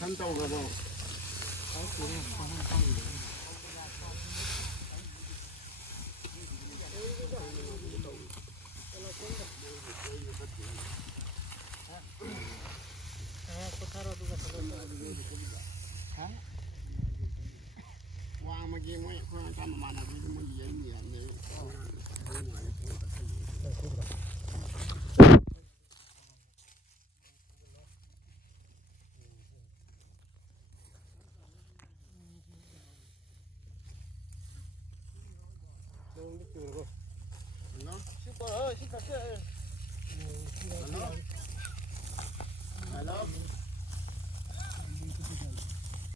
thân tàu cả bộ qua mà kia mấy con trăm mà nào cũng muốn gì vậy nhiều này nó super ơi super